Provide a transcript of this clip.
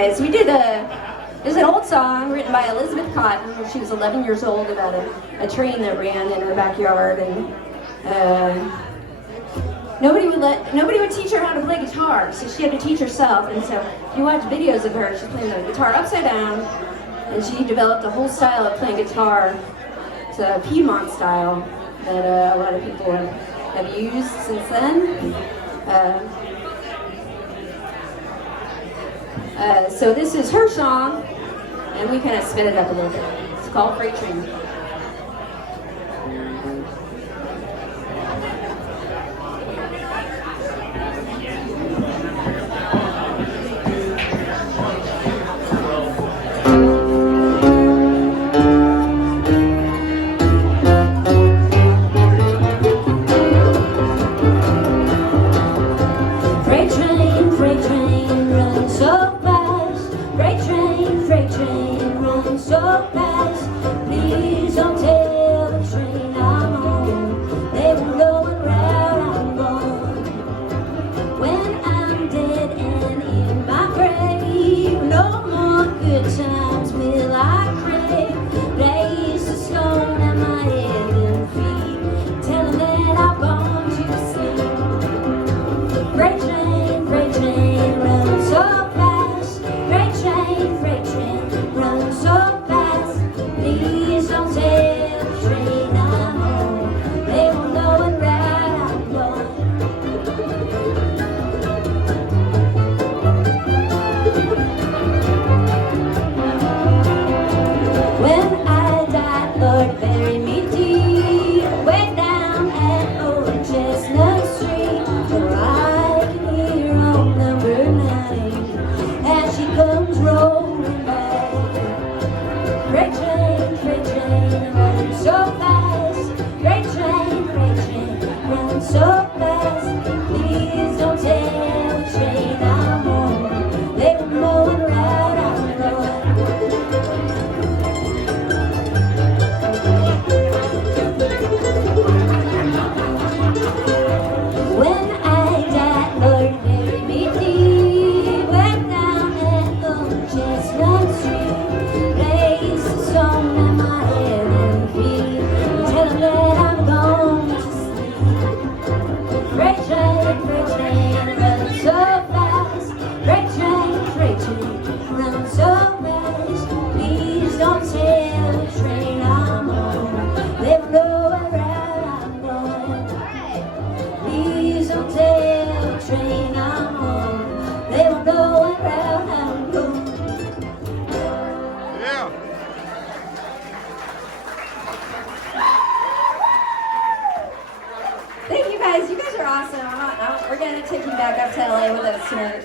We did there's an old song written by Elizabeth Cotton when she was 11 years old about a train that ran in her backyard, and nobody would teach her how to play guitar, so she had to teach herself. And so if you watch videos of her, she's playing the guitar upside down, and she developed a whole style of playing guitar. It's a Piedmont style that a lot of people have used since then. So this is her song, and we kind of sped it up a little bit. It's called Freight Train. Freight train, run so fast. Freight train, run so fast. Please don't tell the train I'm on. They were going round I'm going. When I'm dead and in my grave, no more good times will I crave. Place a stone at my head and feet, tell them that I've gone to sleep. Freight train, run so fast. Freight train, run so fast. Please don't tell the train I'm on. They won't know what route I'm going. When I die, Lord, bury me deep, way down at Old Chestnut Street, where I can hear on number 9 as she comes rolling back. Freight train, run so fast. Freight train, run so fast. Please don't tell the train I'm on. They don't know what route I'm going. When I die, Lord, bury me deep, way down at Old Chestnut Street. Place a stone at my head and feet, tell them that I'm going to sleep. Freight train, run so fast. Freight train, run so fast. Please don't tell the train I'm on. They will know where I'm going. Please don't tell the train I'm on. They will know where I'm going. Yeah. Thank you guys. You guys are awesome. We're going to take you back up to LA with us tonight.